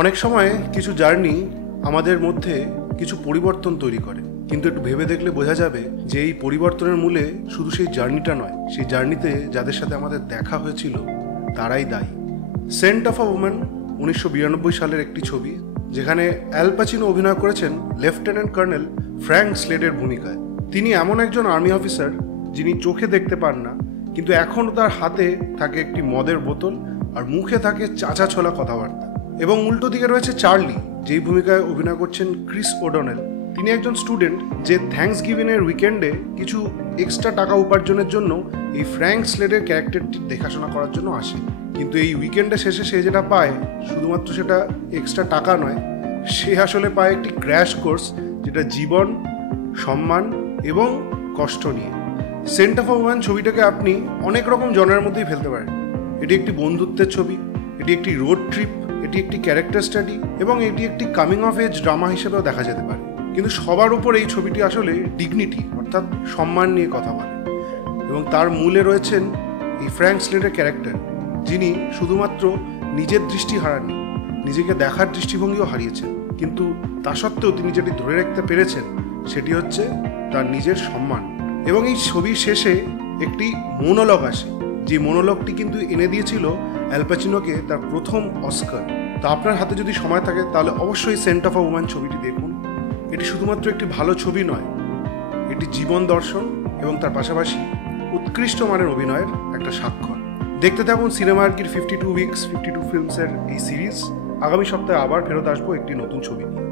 অনেক সময় কিছু জার্নি আমাদের মধ্যে কিছু পরিবর্তন তৈরি করে, কিন্তু একটু ভেবে দেখলে বোঝা যাবে যে এই পরিবর্তনের মূলে শুধু সেই জার্নিটা নয়, সেই জার্নিতে যাদের সাথে আমাদের দেখা হয়েছিল তারাই দায়ী। সেন্ট অফ আ ওম্যান 1992 সালের একটি ছবি, যেখানে অ্যাল পাচিনো অভিনয় করেছেন লেফটেন্যান্ট কর্নেল ফ্র্যাঙ্ক স্লেডের ভূমিকায়। তিনি এমন একজন আর্মি অফিসার যিনি চোখে দেখতে পান না, কিন্তু এখনও তার হাতে থাকে একটি মদের বোতল আর মুখে থাকে চাচা ছোলা কথাবার্তা। এবং উল্টো দিকে রয়েছে চার্লি, যেই ভূমিকায় অভিনয় করছেন ক্রিস ওডনেল। তিনি একজন স্টুডেন্ট যে থ্যাঙ্কস গিভিংয়ের উইকেন্ডে কিছু এক্সট্রা টাকা উপার্জনের জন্য এই ফ্র্যাঙ্ক স্লেডের ক্যারেক্টারটির দেখাশোনা করার জন্য আসে। কিন্তু এই উইকেন্ডের শেষে সে যেটা পায়, শুধুমাত্র সেটা এক্সট্রা টাকা নয়, সে আসলে পায় একটি ক্র্যাশ কোর্স, যেটা জীবন, সম্মান এবং কষ্ট নিয়ে। সেন্ট অফ আ ওম্যান ছবিটাকে আপনি অনেক রকম জনের মধ্যেই ফেলতে পারেন। এটি একটি বন্ধুত্বের ছবি, এটি একটি রোড ট্রিপ, এটি একটি ক্যারেক্টার স্টাডি এবং এটি একটি কামিং অফ এজ ড্রামা হিসেবেও দেখা যেতে পারে। কিন্তু সবার উপর এই ছবিটি আসলে ডিগনিটি অর্থাৎ সম্মান নিয়ে কথা বলে, এবং তার মূলে রয়েছেন এই ফ্র্যাঙ্ক স্লেডের ক্যারেক্টার, যিনি শুধুমাত্র নিজের দৃষ্টি হারাননি, নিজেকে দেখার দৃষ্টিভঙ্গিও হারিয়েছেন। কিন্তু তা সত্ত্বেও তিনি যেটি ধরে রাখতে পেরেছেন সেটি হচ্ছে তার নিজের সম্মান। এবং এই ছবির শেষে একটি মোনোলগ আসে, যে মোনোলগটি কিন্তু এনে দিয়েছিল অ্যাল পাচিনোকে তার প্রথম অস্কার। তা আপনার হাতে যদি সময় থাকে তাহলে অবশ্যই সেন্ট অফ আ ওম্যান ছবিটি দেখুন। এটি শুধুমাত্র একটি ভালো ছবি নয়, এটি জীবন দর্শন এবং তার পাশাপাশি উৎকৃষ্ট মানের অভিনয়ের একটা স্বাক্ষর। দেখতে থাকুন সিনেমা আর্কির 52 উইকস 52 ফিল্মসের এই সিরিজ। আগামী সপ্তাহে আবার ফেরত আসবো একটি নতুন ছবি নিয়ে।